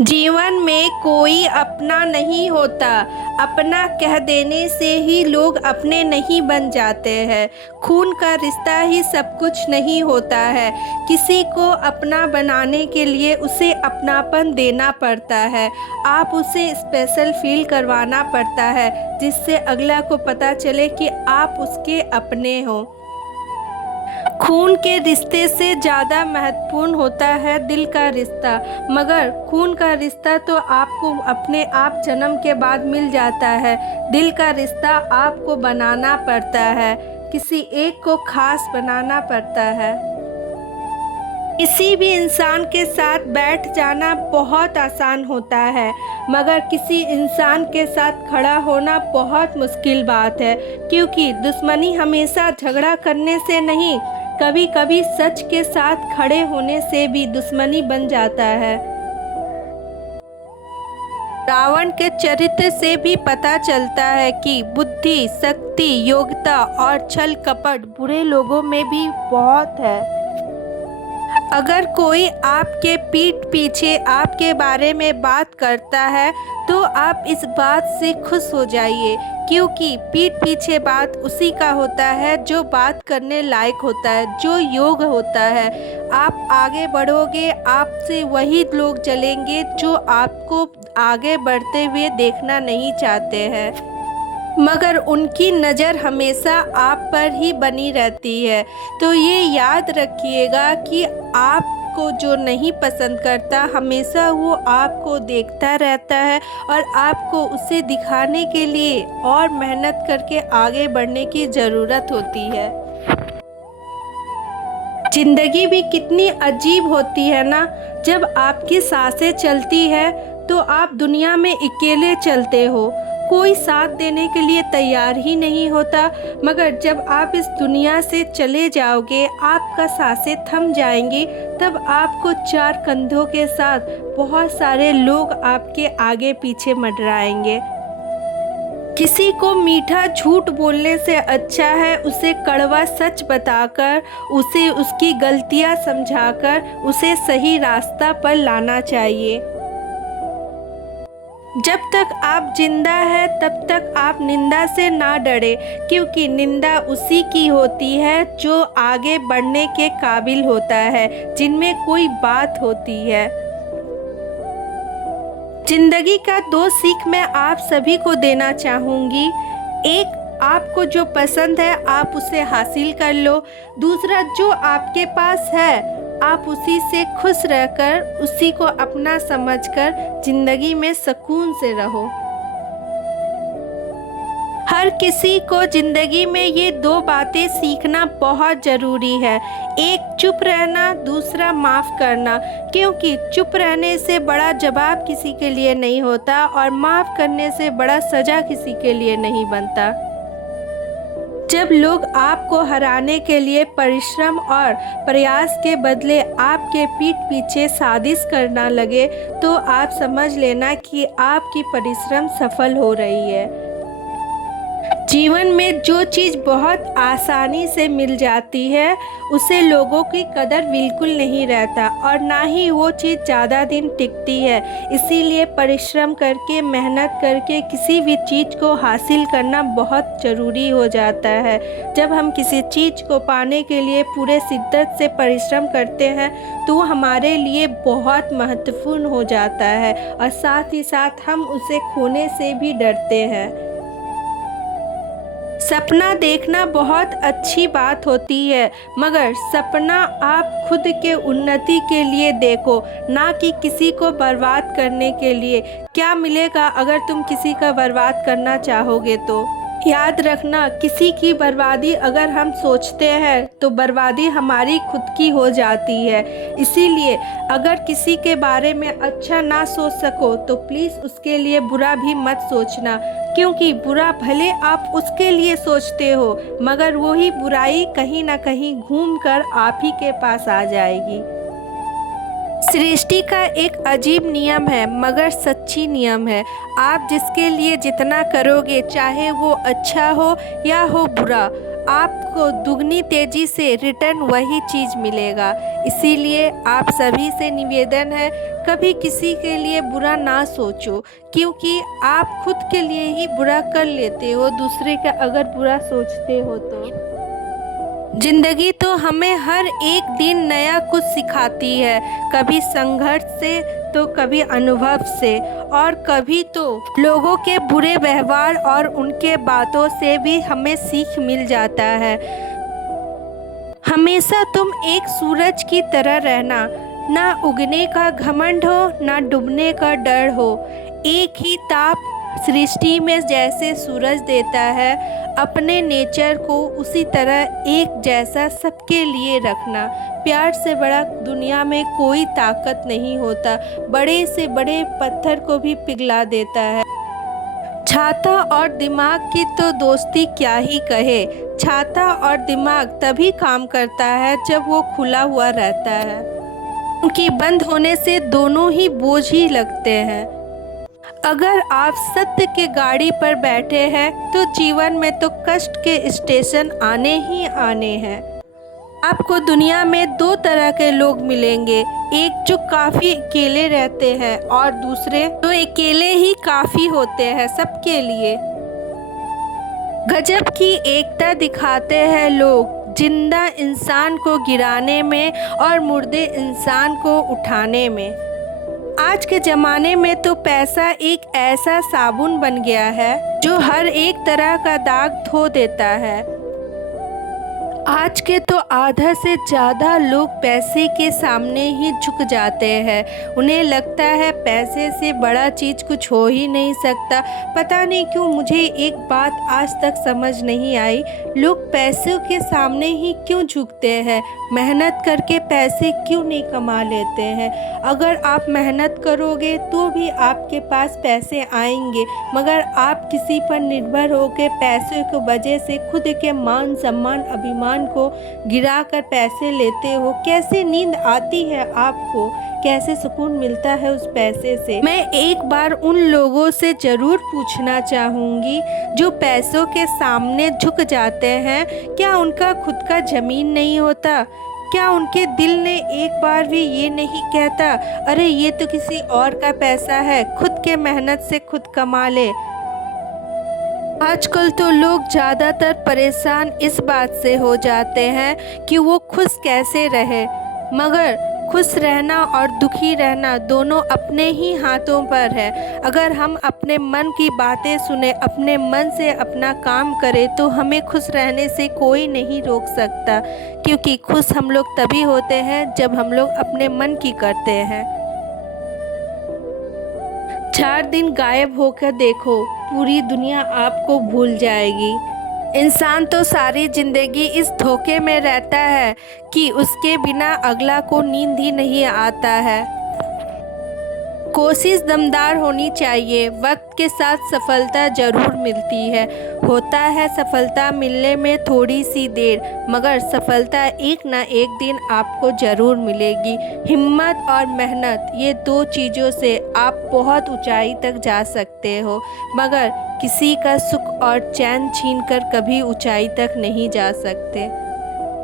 जीवन में कोई अपना नहीं होता। अपना कह देने से ही लोग अपने नहीं बन जाते हैं। खून का रिश्ता ही सब कुछ नहीं होता है। किसी को अपना बनाने के लिए उसे अपनापन देना पड़ता है। आप उसे स्पेशल फील करवाना पड़ता है, जिससे अगला को पता चले कि आप उसके अपने हो। खून के रिश्ते से ज़्यादा महत्वपूर्ण होता है दिल का रिश्ता। मगर खून का रिश्ता तो आपको अपने आप जन्म के बाद मिल जाता है। दिल का रिश्ता आपको बनाना पड़ता है, किसी एक को खास बनाना पड़ता है। किसी भी इंसान के साथ बैठ जाना बहुत आसान होता है, मगर किसी इंसान के साथ खड़ा होना बहुत मुश्किल बात है। क्योंकि दुश्मनी हमेशा झगड़ा करने से नहीं, कभी कभी सच के साथ खड़े होने से भी दुश्मनी बन जाता है। रावण के चरित्र से भी पता चलता है कि बुद्धि, शक्ति, योग्यता और छल कपट बुरे लोगों में भी बहुत है। अगर कोई आपके पीठ पीछे आपके बारे में बात करता है तो आप इस बात से खुश हो जाइए, क्योंकि पीठ पीछे बात उसी का होता है जो बात करने लायक होता है, जो योग्य होता है। आप आगे बढ़ोगे, आपसे वही लोग चलेंगे जो आपको आगे बढ़ते हुए देखना नहीं चाहते हैं, मगर उनकी नज़र हमेशा आप पर ही बनी रहती है। तो ये याद रखिएगा कि आपको जो नहीं पसंद करता, हमेशा वो आपको देखता रहता है और आपको उसे दिखाने के लिए और मेहनत करके आगे बढ़ने की ज़रूरत होती है। ज़िंदगी भी कितनी अजीब होती है ना। जब आपकी सांसें चलती है तो आप दुनिया में अकेले चलते हो, कोई साथ देने के लिए तैयार ही नहीं होता। मगर जब आप इस दुनिया से चले जाओगे, आपका सांसें थम जाएंगी, तब आपको चार कंधों के साथ बहुत सारे लोग आपके आगे पीछे मंडराएंगे। किसी को मीठा झूठ बोलने से अच्छा है उसे कड़वा सच बताकर, उसे उसकी गलतियां समझाकर उसे सही रास्ता पर लाना चाहिए। जब तक आप जिंदा हैं तब तक आप निंदा से ना डरे, क्योंकि निंदा उसी की होती है जो आगे बढ़ने के काबिल होता है, जिनमें कोई बात होती है। जिंदगी का दो सीख मैं आप सभी को देना चाहूँगी। एक, आपको जो पसंद है आप उसे हासिल कर लो। दूसरा, जो आपके पास है आप उसी से खुश रहकर, उसी को अपना समझकर ज़िंदगी में सुकून से रहो। हर किसी को ज़िंदगी में ये दो बातें सीखना बहुत ज़रूरी है। एक, चुप रहना, दूसरा माफ़ करना। क्योंकि चुप रहने से बड़ा जवाब किसी के लिए नहीं होता और माफ़ करने से बड़ा सज़ा किसी के लिए नहीं बनता। जब लोग आपको हराने के लिए परिश्रम और प्रयास के बदले आपके पीठ पीछे साजिश करना लगे, तो आप समझ लेना कि आपकी परिश्रम सफल हो रही है। जीवन में जो चीज़ बहुत आसानी से मिल जाती है उसे लोगों की कदर बिल्कुल नहीं रहता, और ना ही वो चीज़ ज़्यादा दिन टिकती है। इसीलिए परिश्रम करके, मेहनत करके किसी भी चीज़ को हासिल करना बहुत ज़रूरी हो जाता है। जब हम किसी चीज़ को पाने के लिए पूरे शिद्दत से परिश्रम करते हैं तो हमारे लिए बहुत महत्वपूर्ण हो जाता है, और साथ ही साथ हम उसे खोने से भी डरते हैं। सपना देखना बहुत अच्छी बात होती है, मगर सपना आप खुद के उन्नति के लिए देखो, ना कि किसी को बर्बाद करने के लिए। क्या मिलेगा अगर तुम किसी का बर्बाद करना चाहोगे तो? याद रखना, किसी की बर्बादी अगर हम सोचते हैं तो बर्बादी हमारी खुद की हो जाती है। इसीलिए अगर किसी के बारे में अच्छा ना सोच सको तो प्लीज़ उसके लिए बुरा भी मत सोचना, क्योंकि बुरा भले आप उसके लिए सोचते हो, मगर वही बुराई कहीं ना कहीं घूम कर आप ही के पास आ जाएगी। सृष्टि का एक अजीब नियम है, मगर सच्ची नियम है। आप जिसके लिए जितना करोगे, चाहे वो अच्छा हो या हो बुरा, आपको दुगनी तेजी से रिटर्न वही चीज़ मिलेगा। इसीलिए आप सभी से निवेदन है, कभी किसी के लिए बुरा ना सोचो, क्योंकि आप खुद के लिए ही बुरा कर लेते हो दूसरे का अगर बुरा सोचते हो तो। जिंदगी तो हमें हर एक दिन नया कुछ सिखाती है, कभी संघर्ष से तो कभी अनुभव से, और कभी तो लोगों के बुरे व्यवहार और उनके बातों से भी हमें सीख मिल जाता है। हमेशा तुम एक सूरज की तरह रहना, ना उगने का घमंड हो ना डूबने का डर हो। एक ही ताप सृष्टि में जैसे सूरज देता है, अपने नेचर को उसी तरह एक जैसा सबके लिए रखना। प्यार से बड़ा दुनिया में कोई ताकत नहीं होता, बड़े से बड़े पत्थर को भी पिघला देता है। छाता और दिमाग की तो दोस्ती क्या ही कहे, छाता और दिमाग तभी काम करता है जब वो खुला हुआ रहता है, क्योंकि बंद होने से दोनों ही बोझ ही लगते हैं। अगर आप सत्य के गाड़ी पर बैठे हैं तो जीवन में तो कष्ट के स्टेशन आने ही आने हैं। आपको दुनिया में दो तरह के लोग मिलेंगे, एक जो काफ़ी अकेले रहते हैं और दूसरे जो अकेले ही काफ़ी होते हैं सबके लिए। गजब की एकता दिखाते हैं लोग, जिंदा इंसान को गिराने में और मुर्दे इंसान को उठाने में। आज के ज़माने में तो पैसा एक ऐसा साबुन बन गया है जो हर एक तरह का दाग धो देता है। आज के तो आधा से ज़्यादा लोग पैसे के सामने ही झुक जाते हैं। उन्हें लगता है पैसे से बड़ा चीज़ कुछ हो ही नहीं सकता। पता नहीं क्यों मुझे एक बात आज तक समझ नहीं आई, लोग पैसों के सामने ही क्यों झुकते हैं? मेहनत करके पैसे क्यों नहीं कमा लेते हैं? अगर आप मेहनत करोगे तो भी आपके पास पैसे आएंगे, मगर आप किसी पर निर्भर होकर पैसों की वजह से खुद के मान सम्मान अभिमान को गिराकर पैसे लेते हो। कैसे नींद आती है आपको? कैसे सुकून मिलता है उस पैसे से? मैं एक बार उन लोगों से ज़रूर पूछना चाहूँगी जो पैसों के सामने झुक जाते हैं, क्या उनका खुद का ज़मीन नहीं होता? क्या उनके दिल ने एक बार भी ये नहीं कहता, अरे ये तो किसी और का पैसा है, खुद के मेहनत से खुद कमा ले? आजकल तो लोग ज़्यादातर परेशान इस बात से हो जाते हैं कि वो खुश कैसे रहे, मगर खुश रहना और दुखी रहना दोनों अपने ही हाथों पर है। अगर हम अपने मन की बातें सुने, अपने मन से अपना काम करें, तो हमें खुश रहने से कोई नहीं रोक सकता, क्योंकि खुश हम लोग तभी होते हैं जब हम लोग अपने मन की करते हैं। 4 दिन गायब होकर देखो, पूरी दुनिया आपको भूल जाएगी। इंसान तो सारी ज़िंदगी इस धोखे में रहता है कि उसके बिना अगला को नींद ही नहीं आता है। कोशिश दमदार होनी चाहिए, वक्त के साथ सफलता ज़रूर मिलती है। होता है सफलता मिलने में थोड़ी सी देर, मगर सफलता एक ना एक दिन आपको ज़रूर मिलेगी। हिम्मत और मेहनत, ये 2 चीज़ों से आप बहुत ऊंचाई तक जा सकते हो, मगर किसी का सुख और चैन छीनकर कभी ऊंचाई तक नहीं जा सकते।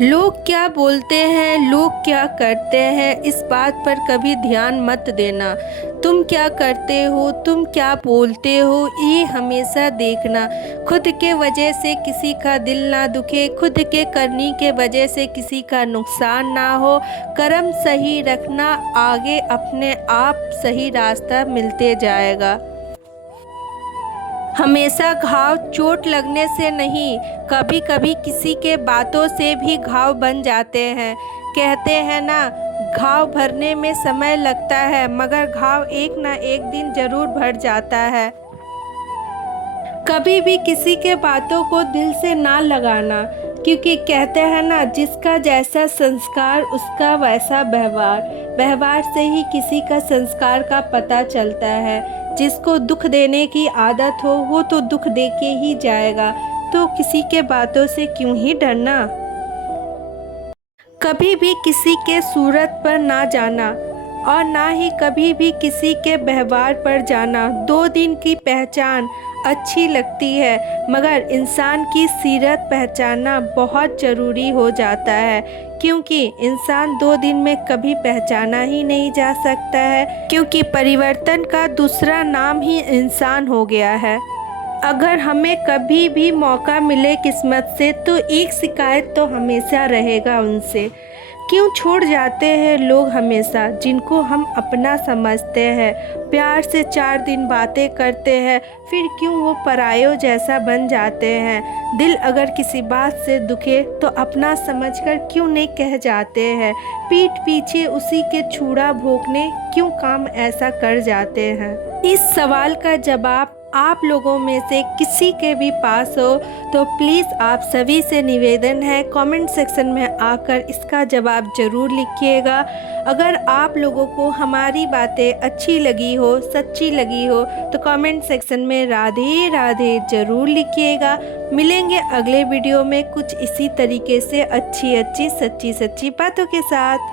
लोग क्या बोलते हैं, लोग क्या करते हैं, इस बात पर कभी ध्यान मत देना। तुम क्या करते हो, तुम क्या बोलते हो, ये हमेशा देखना। खुद के वजह से किसी का दिल ना दुखे, खुद के करनी के वजह से किसी का नुकसान ना हो। कर्म सही रखना, आगे अपने आप सही रास्ता मिलते जाएगा। हमेशा घाव चोट लगने से नहीं, कभी कभी किसी के बातों से भी घाव बन जाते हैं। कहते हैं ना, घाव भरने में समय लगता है, मगर घाव एक ना एक दिन ज़रूर भर जाता है। कभी भी किसी के बातों को दिल से ना लगाना, क्योंकि कहते हैं ना, जिसका जैसा संस्कार उसका वैसा व्यवहार। व्यवहार से ही किसी का संस्कार का पता चलता है। जिसको दुख देने की आदत हो वो तो दुख दे के ही जाएगा, तो किसी के बातों से क्यों ही डरना। कभी भी किसी के सूरत पर ना जाना, और ना ही कभी भी किसी के व्यवहार पर जाना। 2 दिन की पहचान अच्छी लगती है, मगर इंसान की सीरत पहचानना बहुत ज़रूरी हो जाता है, क्योंकि इंसान 2 दिन में कभी पहचाना ही नहीं जा सकता है, क्योंकि परिवर्तन का दूसरा नाम ही इंसान हो गया है। अगर हमें कभी भी मौका मिले किस्मत से, तो एक शिकायत तो हमेशा रहेगा उनसे। क्यों छोड़ जाते हैं लोग हमेशा, जिनको हम अपना समझते हैं, प्यार से 4 दिन बातें करते हैं, फिर क्यों वो परायों जैसा बन जाते हैं। दिल अगर किसी बात से दुखे तो अपना समझकर क्यों नहीं कह जाते हैं। पीठ पीछे उसी के छुरा भोंकने क्यों काम ऐसा कर जाते हैं। इस सवाल का जवाब आप लोगों में से किसी के भी पास हो तो प्लीज़ आप सभी से निवेदन है, कमेंट सेक्शन में आकर इसका जवाब ज़रूर लिखिएगा। अगर आप लोगों को हमारी बातें अच्छी लगी हो, सच्ची लगी हो, तो कमेंट सेक्शन में राधे राधे ज़रूर लिखिएगा। मिलेंगे अगले वीडियो में कुछ इसी तरीके से अच्छी अच्छी सच्ची सच्ची बातों के साथ।